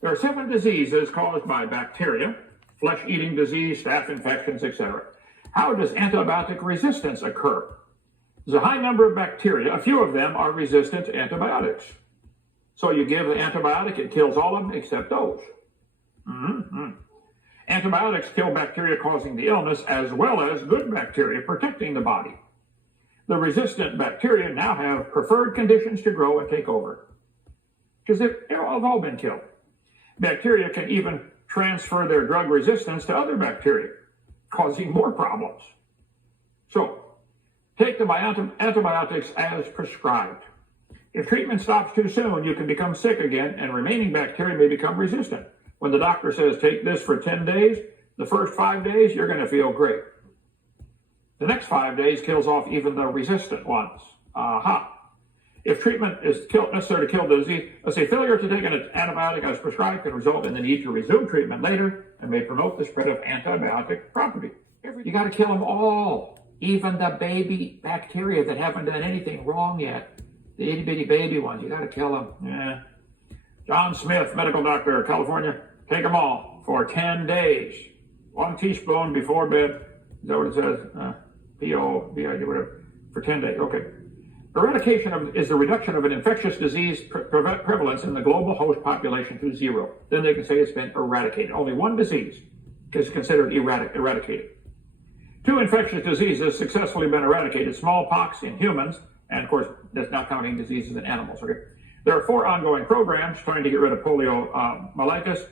There are 7 diseases caused by bacteria, flesh-eating disease, staph infections, etc. How does antibiotic resistance occur? There's a high number of bacteria. A few of them are resistant to antibiotics. So you give the antibiotic, it kills all of them except those. Antibiotics kill bacteria causing the illness as well as good bacteria protecting the body. The resistant bacteria now have preferred conditions to grow and take over because they've all been killed. Bacteria can even transfer their drug resistance to other bacteria, causing more problems. So, take the antibiotics as prescribed. If treatment stops too soon, you can become sick again and remaining bacteria may become resistant. When the doctor says take this for 10 days, the first 5 days, you're going to feel great. The next 5 days kills off even the resistant ones. If treatment is necessary to kill the disease, let's say failure to take an antibiotic as prescribed can result in the need to resume treatment later and may promote the spread of antibiotic property. You got to kill them all, even the baby bacteria that haven't done anything wrong yet. The itty bitty baby ones, you got to kill them. Yeah. John Smith, medical doctor, California, take them all for 10 days. 1 teaspoon before bed. Is that what it says? P-O-B-I-D, whatever. For 10 days. Okay. Eradication is the reduction of an infectious disease prevalence in the global host population to 0. Then they can say it's been eradicated. Only 1 disease is considered eradicated. 2 infectious diseases successfully been eradicated. Smallpox in humans, and of course, that's not counting diseases in animals. Okay. There are 4 ongoing programs trying to get rid of poliomyelitis,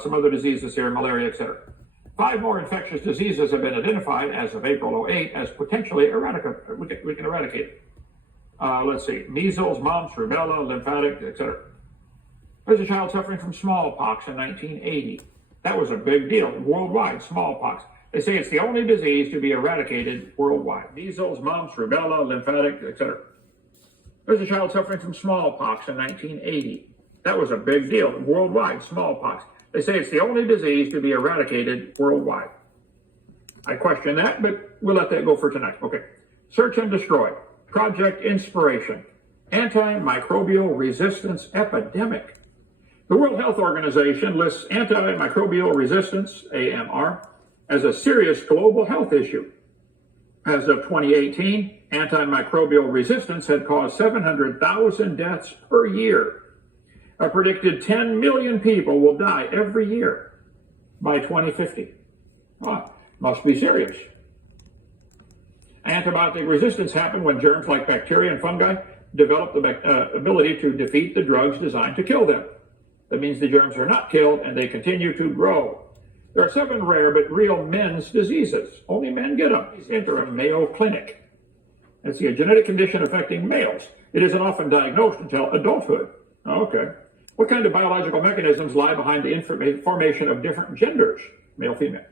some other diseases here, malaria, etc. 5 more infectious diseases have been identified as of April 08 as potentially eradicable. We can eradicate. Let's see, measles, mumps, rubella, lymphatic, etc. There's a child suffering from smallpox in 1980. That was a big deal, worldwide, smallpox. They say it's the only disease to be eradicated worldwide. Measles, mumps, rubella, lymphatic, etc. There's a child suffering from smallpox in 1980. That was a big deal, worldwide, smallpox. They say it's the only disease to be eradicated worldwide. I question that, but we'll let that go for tonight. Okay. Search and destroy. Project Inspiration. Antimicrobial resistance epidemic. The World Health Organization lists antimicrobial resistance, AMR, as a serious global health issue. As of 2018, antimicrobial resistance had caused 700,000 deaths per year. A predicted 10 million people will die every year by 2050. Must be serious. Antibiotic resistance happens when germs like bacteria and fungi develop the ability to defeat the drugs designed to kill them. That means the germs are not killed and they continue to grow. There are 7 rare but real men's diseases. Only men get them. Enter a Mayo Clinic. It's a genetic condition affecting males. It isn't often diagnosed until adulthood. Okay. What kind of biological mechanisms lie behind the formation of different genders, male, female?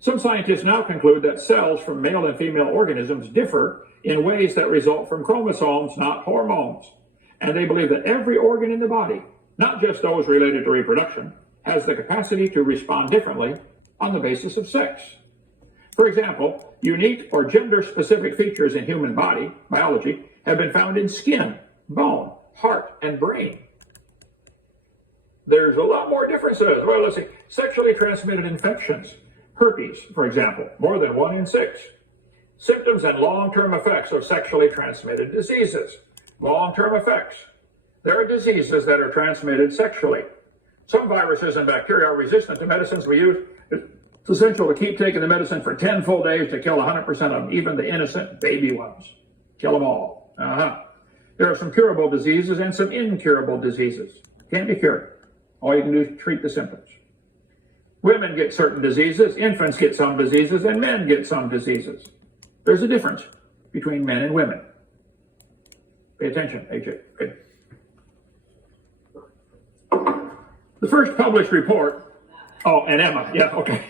Some scientists now conclude that cells from male and female organisms differ in ways that result from chromosomes, not hormones. And they believe that every organ in the body, not just those related to reproduction, has the capacity to respond differently on the basis of sex. For example, unique or gender-specific features in human biology have been found in skin, bone, heart, and brain. There's a lot more differences. Well, let's see. Sexually transmitted infections. Herpes, for example, more than 1 in 6. Symptoms and long-term effects of sexually transmitted diseases. Long-term effects. There are diseases that are transmitted sexually. Some viruses and bacteria are resistant to medicines we use. It's essential to keep taking the medicine for 10 full days to kill 100% of them, even the innocent baby ones. Kill them all. There are some curable diseases and some incurable diseases. Can't be cured. All you can do is treat the symptoms. Women get certain diseases, infants get some diseases, and men get some diseases. There's a difference between men and women. Pay attention, AJ. Okay. The first published report, and Emma, yeah, okay.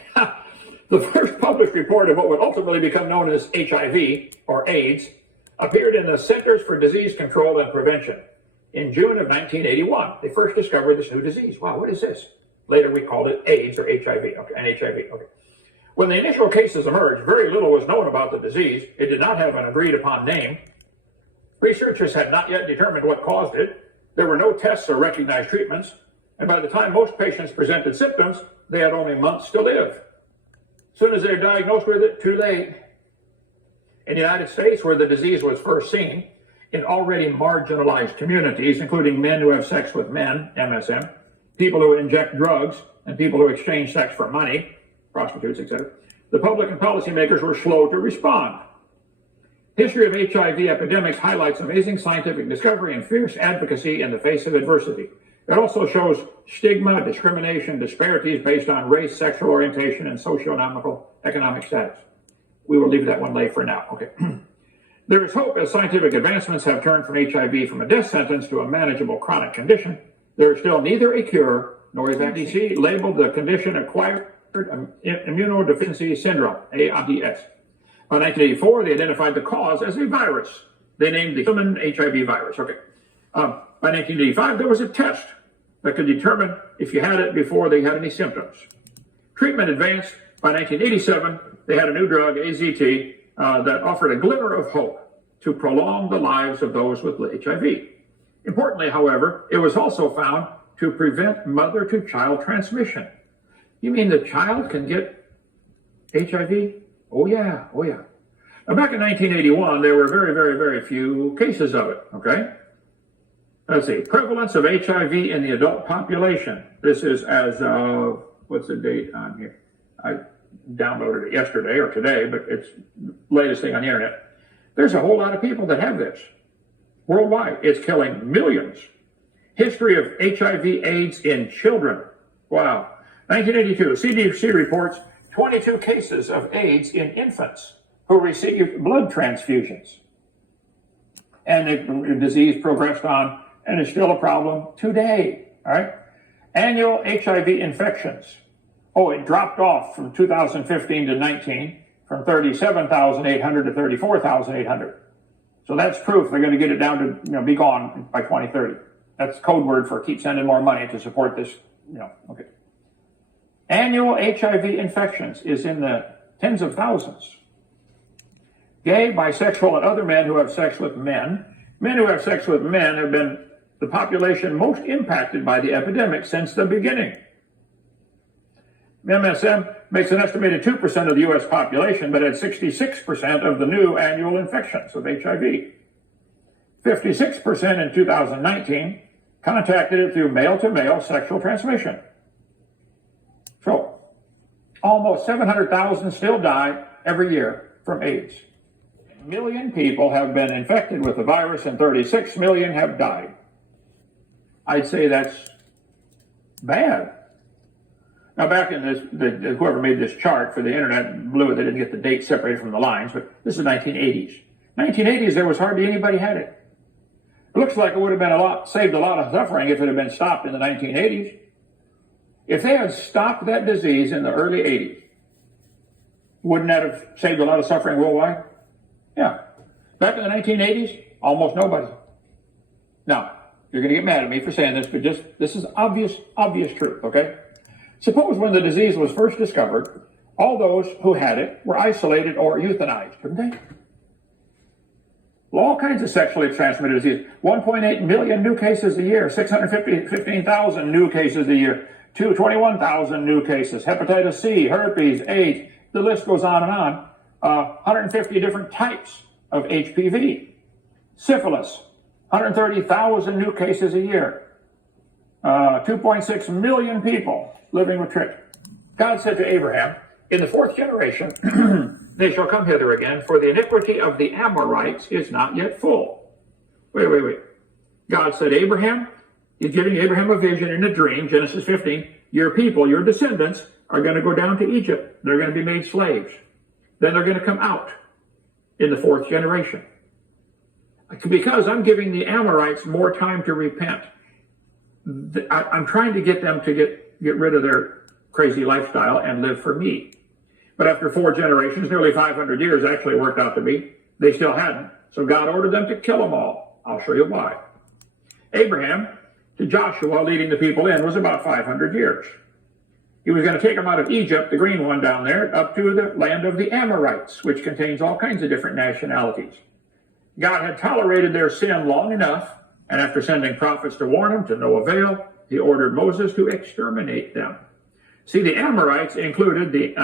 The first published report of what would ultimately become known as HIV, or AIDS, appeared in the Centers for Disease Control and Prevention in June of 1981. They first discovered this new disease. Wow, what is this? Later we called it AIDS or HIV, okay, and HIV, okay. When the initial cases emerged, very little was known about the disease. It did not have an agreed upon name. Researchers had not yet determined what caused it. There were no tests or recognized treatments. And by the time most patients presented symptoms, they had only months to live. As soon as they're diagnosed with it, too late. In the United States, where the disease was first seen, in already marginalized communities, including men who have sex with men, MSM, people who inject drugs, and people who exchange sex for money, prostitutes, etc., the public and policymakers were slow to respond. History of HIV epidemics highlights amazing scientific discovery and fierce advocacy in the face of adversity. It also shows stigma, discrimination, disparities based on race, sexual orientation, and socio-economic status. We will leave that one lay for now. Okay. There is hope as scientific advancements have turned from HIV from a death sentence to a manageable chronic condition. There is still neither a cure nor is that CDC labeled the condition acquired immunodeficiency syndrome, AIDS. By 1984, they identified the cause as a virus. They named the human HIV virus. Okay. By 1985, there was a test that could determine if you had it before they had any symptoms. Treatment advanced. By 1987, they had a new drug, AZT, that offered a glimmer of hope to prolong the lives of those with HIV. Importantly, however, it was also found to prevent mother-to-child transmission. You mean the child can get HIV? Oh, yeah. Now, back in 1981, there were very, very, very few cases of it, okay? Let's see, prevalence of HIV in the adult population. This is as of, what's the date on here? I downloaded it yesterday or today, but it's the latest thing on the internet. There's a whole lot of people that have this worldwide. It's killing millions. History of HIV/AIDS in children. Wow. 1982, CDC reports 22 cases of AIDS in infants who received blood transfusions. And the disease progressed on and is still a problem today. All right. Annual HIV infections. Oh, it dropped off from 2015 to 19 from 37,800 to 34,800. So that's proof they're going to get it down to, be gone by 2030. That's code word for keep sending more money to support this, okay. Annual HIV infections is in the tens of thousands. Gay, bisexual, and other men who have sex with men. Men who have sex with men have been the population most impacted by the epidemic since the beginning. MSM makes an estimated 2% of the U.S. population, but had 66% of the new annual infections of HIV. 56% in 2019 contacted it through male-to-male sexual transmission. So, almost 700,000 still die every year from AIDS. 1 million people have been infected with the virus and 36 million have died. I'd say that's bad. Now, back in this, whoever made this chart for the internet blew it. They didn't get the date separated from the lines, but this is 1980s. 1980s, there was hardly anybody had it. It looks like it would have been saved a lot of suffering if it had been stopped in the 1980s. If they had stopped that disease in the early 80s, wouldn't that have saved a lot of suffering worldwide? Yeah. Back in the 1980s, almost nobody. Now, you're going to get mad at me for saying this, but this is obvious truth, okay? Suppose when the disease was first discovered, all those who had it were isolated or euthanized, couldn't they? Well, all kinds of sexually transmitted disease. 1.8 million new cases a year, 615,000 new cases a year, 21,000 new cases, hepatitis C, herpes, AIDS, the list goes on and on. 150 different types of HPV. Syphilis, 130,000 new cases a year. 2.6 million people living with trich. God said to Abraham, in the fourth generation, they shall come hither again, for the iniquity of the Amorites is not yet full. Wait. God said, Abraham, he's giving Abraham a vision in a dream, Genesis 15. Your people, your descendants, are going to go down to Egypt. They're going to be made slaves. Then they're going to come out in the fourth generation. Because I'm giving the Amorites more time to repent. I'm trying to get them to get rid of their crazy lifestyle and live for me. But after 4 generations, nearly 500 years actually worked out to be, they still hadn't. So God ordered them to kill them all. I'll show you why. Abraham, to Joshua leading the people in, was about 500 years. He was going to take them out of Egypt, the green one down there, up to the land of the Amorites, which contains all kinds of different nationalities. God had tolerated their sin long enough, and after sending prophets to warn them to no avail, he ordered Moses to exterminate them. See, the Amorites included the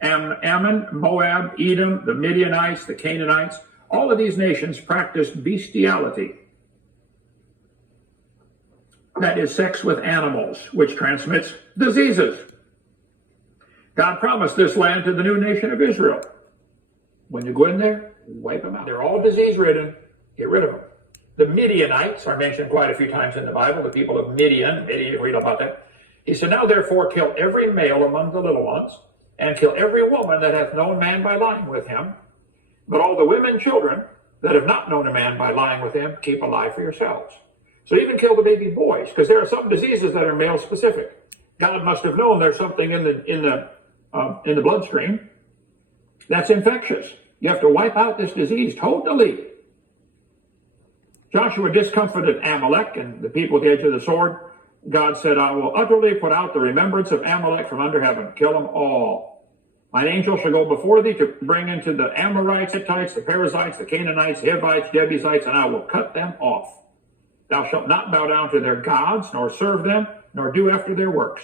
Ammon, Moab, Edom, the Midianites, the Canaanites. All of these nations practiced bestiality. That is sex with animals, which transmits diseases. God promised this land to the new nation of Israel. When you go in there, wipe them out. They're all disease-ridden. Get rid of them. The Midianites are mentioned quite a few times in the Bible, the people of Midian. You read about that. He said, now therefore kill every male among the little ones, and kill every woman that hath known man by lying with him. But all the women and children that have not known a man by lying with him, keep alive for yourselves. So even kill the baby boys, because there are some diseases that are male specific. God must have known there's something in the bloodstream that's infectious. You have to wipe out this disease totally. Joshua discomfited Amalek and the people at the edge of the sword. God said, I will utterly put out the remembrance of Amalek from under heaven. Kill them all. Mine angel shall go before thee to bring into the Amorites, Hittites, the Perizzites, the Canaanites, Hivites, Jebusites, and I will cut them off. Thou shalt not bow down to their gods, nor serve them, nor do after their works,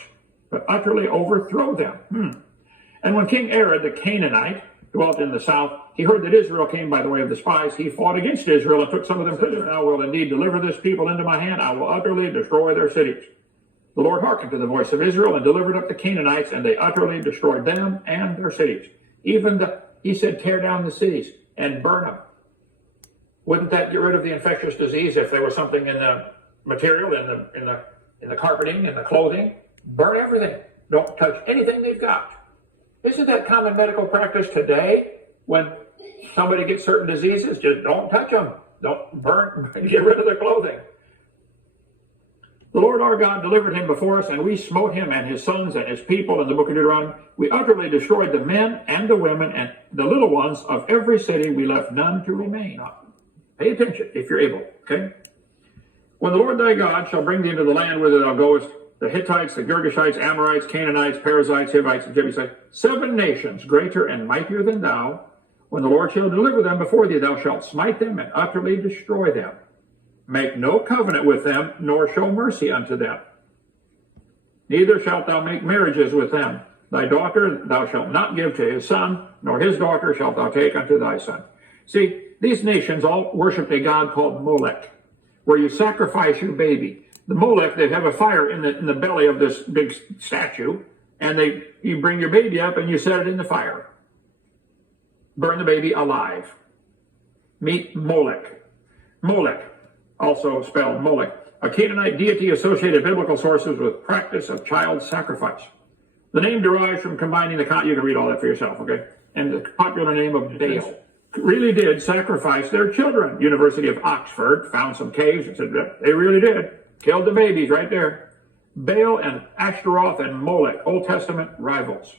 but utterly overthrow them. And when King Arad, the Canaanite, dwelt in the south, he heard that Israel came by the way of the spies. He fought against Israel and took some of them prisoners. Thou wilt indeed deliver this people into my hand. I will utterly destroy their cities. The Lord hearkened to the voice of Israel and delivered up the Canaanites, and they utterly destroyed them and their cities. He said, tear down the cities and burn them. Wouldn't that get rid of the infectious disease if there was something in the material, in the carpeting, in the clothing? Burn everything. Don't touch anything they've got. Isn't that common medical practice today? When somebody gets certain diseases, just don't touch them. Don't burn, get rid of their clothing. The Lord our God delivered him before us, and we smote him and his sons and his people in the book of Deuteronomy. We utterly destroyed the men and the women and the little ones of every city. We left none to remain. Pay attention if you're able, okay? When the Lord thy God shall bring thee into the land whither thou goest, the Hittites, the Girgashites, Amorites, Canaanites, Perizzites, Hivites, and Jebusites, 7 nations greater and mightier than thou. When the Lord shall deliver them before thee, thou shalt smite them and utterly destroy them. Make no covenant with them, nor show mercy unto them. Neither shalt thou make marriages with them. Thy daughter thou shalt not give to his son, nor his daughter shalt thou take unto thy son. See, these nations all worshiped a god called Molech, where you sacrifice your baby. The Molech, they have a fire in the belly of this big statue, and you bring your baby up and you set it in the fire. Burn the baby alive. Meet Molech. Molech, also spelled Molech, a Canaanite deity associated biblical sources with practice of child sacrifice. The name derives from combining you can read all that for yourself, okay? And the popular name of Baal. Really did sacrifice their children. University of Oxford found some caves and said they really did. Killed the babies right there. Baal and Ashtaroth and Molech, Old Testament rivals.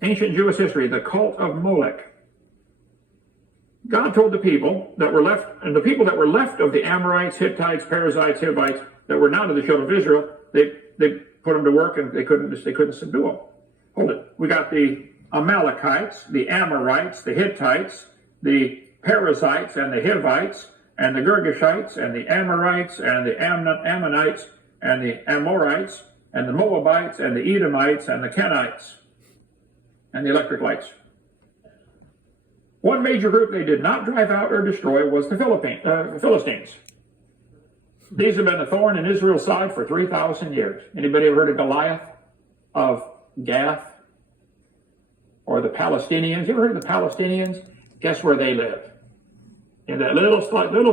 Ancient Jewish history, the cult of Molech. God told the people that were left, and the people that were left of the Amorites, Hittites, Perizzites, Hivites, that were not of the children of Israel, they put them to work and they couldn't subdue them. Hold it. We got the Amalekites, the Amorites, the Hittites, the Perizzites and the Hivites, and the Girgashites, and the Amorites, and the Ammonites, and the Amorites, and the Moabites, and the Edomites, and the Kenites, and the electric lights. One major group they did not drive out or destroy was the Philistines. These have been a thorn in Israel's side for 3,000 years. Anybody ever heard of Goliath of Gath? Or the Palestinians? You ever heard of the Palestinians? Guess where they live? In that little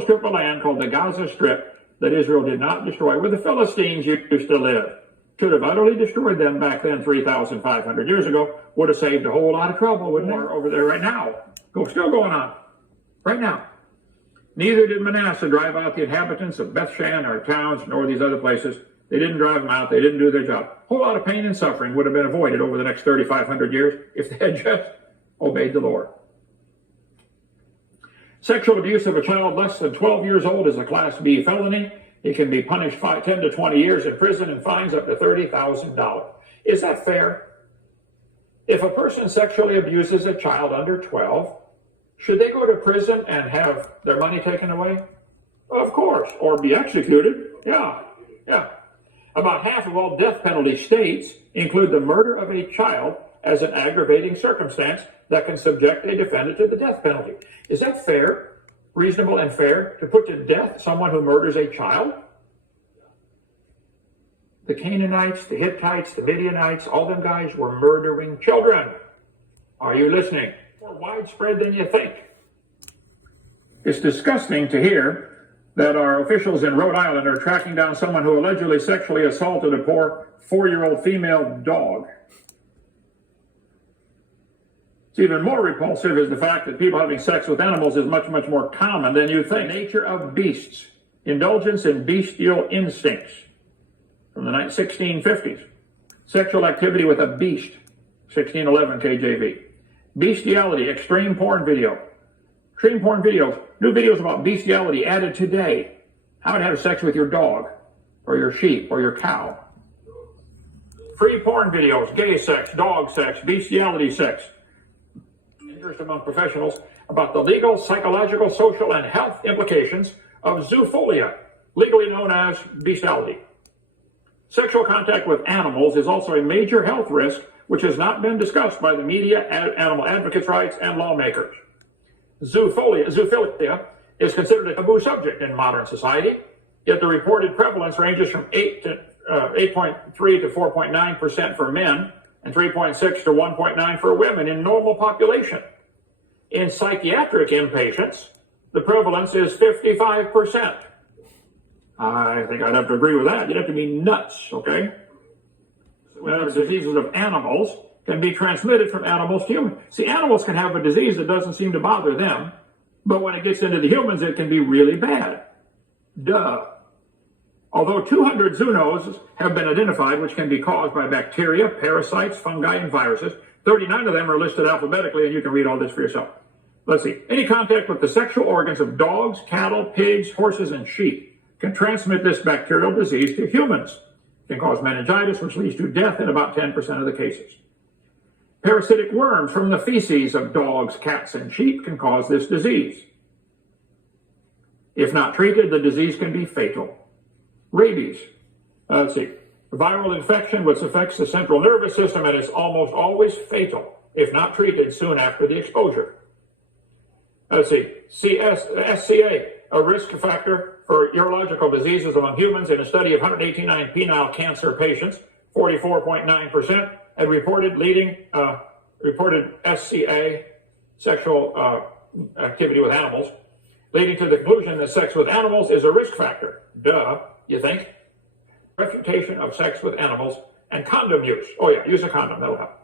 strip of land called the Gaza Strip that Israel did not destroy, where the Philistines used to live. Should have utterly destroyed them back then 3,500 years ago. Would have saved a whole lot of trouble, wouldn't it? Over there right now. Still going on. Right now. Neither did Manasseh drive out the inhabitants of Bethshan or towns, nor these other places. They didn't drive them out. They didn't do their job. A whole lot of pain and suffering would have been avoided over the next 3,500 years if they had just obeyed the Lord. Sexual abuse of a child less than 12 years old is a Class B felony. It can be punished 10 to 20 years in prison and fines up to $30,000. Is that fair? If a person sexually abuses a child under 12, should they go to prison and have their money taken away? Of course. Or be executed. Yeah. About half of all death penalty states include the murder of a child as an aggravating circumstance that can subject a defendant to the death penalty. Is that fair, reasonable and fair, to put to death someone who murders a child? The Canaanites, the Hittites, the Midianites, all them guys were murdering children. Are you listening? More widespread than you think. It's disgusting to hear that our officials in Rhode Island are tracking down someone who allegedly sexually assaulted a poor 4-year-old female dog. It's even more repulsive is the fact that people having sex with animals is much, much more common than you think. Nature of beasts. Indulgence in bestial instincts. From the 1650s. Sexual activity with a beast. 1611 KJV. Bestiality. Extreme porn video. Extreme porn videos. New videos about bestiality added today. How to have sex with your dog, or your sheep, or your cow. Free porn videos, gay sex, dog sex, bestiality sex. Interest among professionals about the legal, psychological, social, and health implications of zoophilia, legally known as bestiality. Sexual contact with animals is also a major health risk, which has not been discussed by the media, animal advocates' rights, and lawmakers. Zoophilia is considered a taboo subject in modern society, yet the reported prevalence ranges from 8.3 to 4.9% for men and 3.6 to 1.9 for women in normal population. In psychiatric inpatients, the prevalence is 55%. I think I'd have to agree with that. You'd have to be nuts, okay? Diseases of animals can be transmitted from animals to humans. See, animals can have a disease that doesn't seem to bother them, but when it gets into the humans, it can be really bad. Duh. Although 200 zoonoses have been identified, which can be caused by bacteria, parasites, fungi, and viruses, 39 of them are listed alphabetically, and you can read all this for yourself. Let's see. Any contact with the sexual organs of dogs, cattle, pigs, horses, and sheep can transmit this bacterial disease to humans. It can cause meningitis, which leads to death in about 10% of the cases. Parasitic worms from the feces of dogs, cats, and sheep can cause this disease. If not treated, the disease can be fatal. Rabies. Let's see. Viral infection which affects the central nervous system and is almost always fatal if not treated soon after the exposure. Let's see. SCA, a risk factor for urological diseases among humans in a study of 189 penile cancer patients, 44.9%. And reported SCA, sexual activity with animals, leading to the conclusion that sex with animals is a risk factor. Duh, you think? Refutation of sex with animals and condom use. Oh yeah, use a condom, that'll help.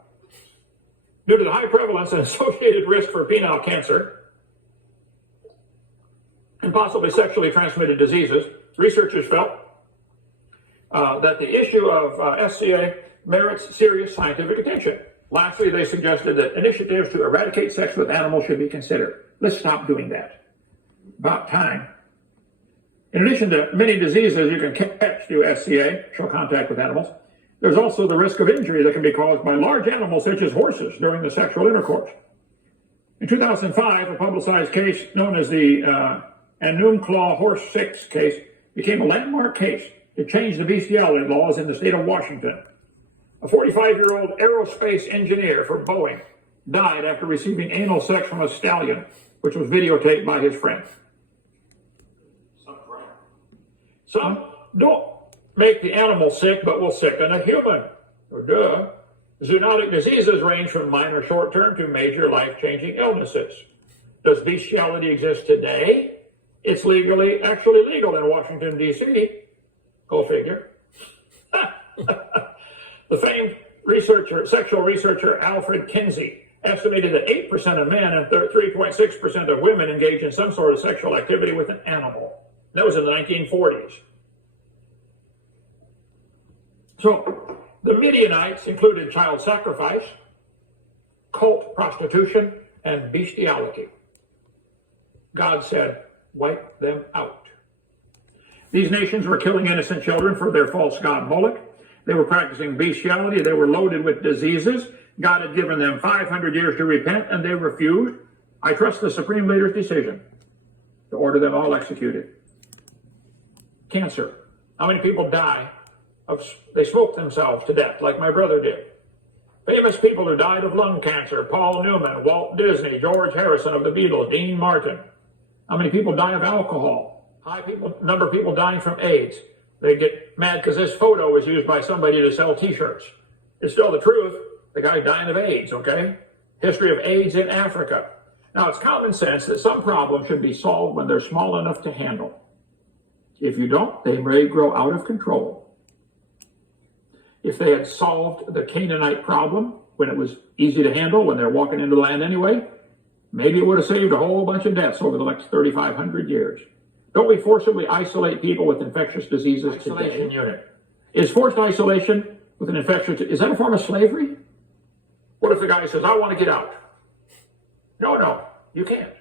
Due to the high prevalence and associated risk for penile cancer and possibly sexually transmitted diseases, researchers felt that the issue of SCA merits serious scientific attention. Lastly, they suggested that initiatives to eradicate sex with animals should be considered. Let's stop doing that. About time. In addition to many diseases you can catch through SCA, sexual contact with animals, there's also the risk of injury that can be caused by large animals such as horses during the sexual intercourse. In 2005, a publicized case known as the Enumclaw Horse 6 case became a landmark case to change the bestiality laws in the state of Washington. A 45-year-old aerospace engineer for Boeing died after receiving anal sex from a stallion, which was videotaped by his friend. Some don't make the animal sick, but will sicken a human. Or duh. Zoonotic diseases range from minor short-term to major life-changing illnesses. Does bestiality exist today? It's actually legal in Washington, D.C. Go figure. The famed sexual researcher Alfred Kinsey estimated that 8% of men and 3.6% of women engage in some sort of sexual activity with an animal. That was in the 1940s. So, the Midianites included child sacrifice, cult prostitution, and bestiality. God said, wipe them out. These nations were killing innocent children for their false god Moloch. They were practicing bestiality. They were loaded with diseases. God had given them 500 years to repent, and they refused. I trust the supreme leader's decision to order them all executed. Cancer. How many people die They smoked themselves to death, like my brother did. Famous people who died of lung cancer: Paul Newman, Walt Disney, George Harrison of the Beatles, Dean Martin. How many people die of alcohol? Number of people dying from AIDS. They get mad because this photo was used by somebody to sell T-shirts. It's still the truth. The guy dying of AIDS, okay? History of AIDS in Africa. Now, it's common sense that some problems should be solved when they're small enough to handle. If you don't, they may grow out of control. If they had solved the Canaanite problem when it was easy to handle, when they're walking into the land anyway, maybe it would have saved a whole bunch of deaths over the next 3,500 years. Don't we forcibly isolate people with infectious diseases Isolation unit. Is forced isolation with an infectious, is that a form of slavery? What if the guy says, I want to get out? No, you can't.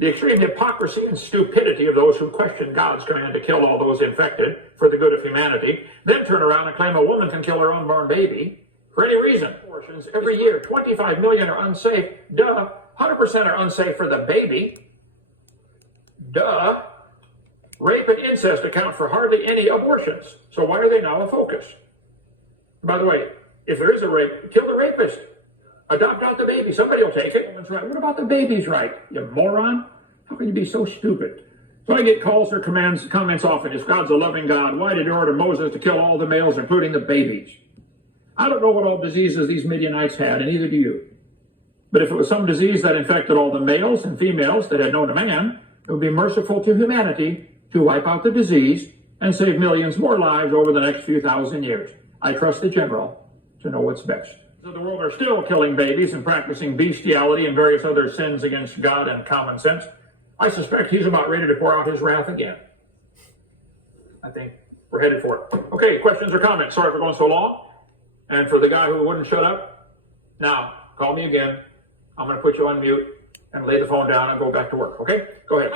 The extreme hypocrisy and stupidity of those who question God's command to kill all those infected for the good of humanity, then turn around and claim a woman can kill her unborn baby for any reason. Abortions every year, 25 million are unsafe. Duh. 100% are unsafe for the baby. Duh. Rape and incest account for hardly any abortions. So why are they now a focus? By the way, if there is a rape, kill the rapist. Adopt out the baby. Somebody will take it. What about the baby's right? You moron. How can you be so stupid? So I get calls or comments often. If God's a loving God, why did he order Moses to kill all the males, including the babies? I don't know what all diseases these Midianites had, and neither do you. But if it was some disease that infected all the males and females that had known a man, it would be merciful to humanity to wipe out the disease and save millions more lives over the next few thousand years. I trust the general to know what's best. So the world are still killing babies and practicing bestiality and various other sins against God and common sense. I suspect he's about ready to pour out his wrath again. I think we're headed for it. Okay, questions or comments? Sorry for going so long. And for the guy who wouldn't shut up, now, call me again. I'm going to put you on mute and lay the phone down and go back to work, okay? Go ahead.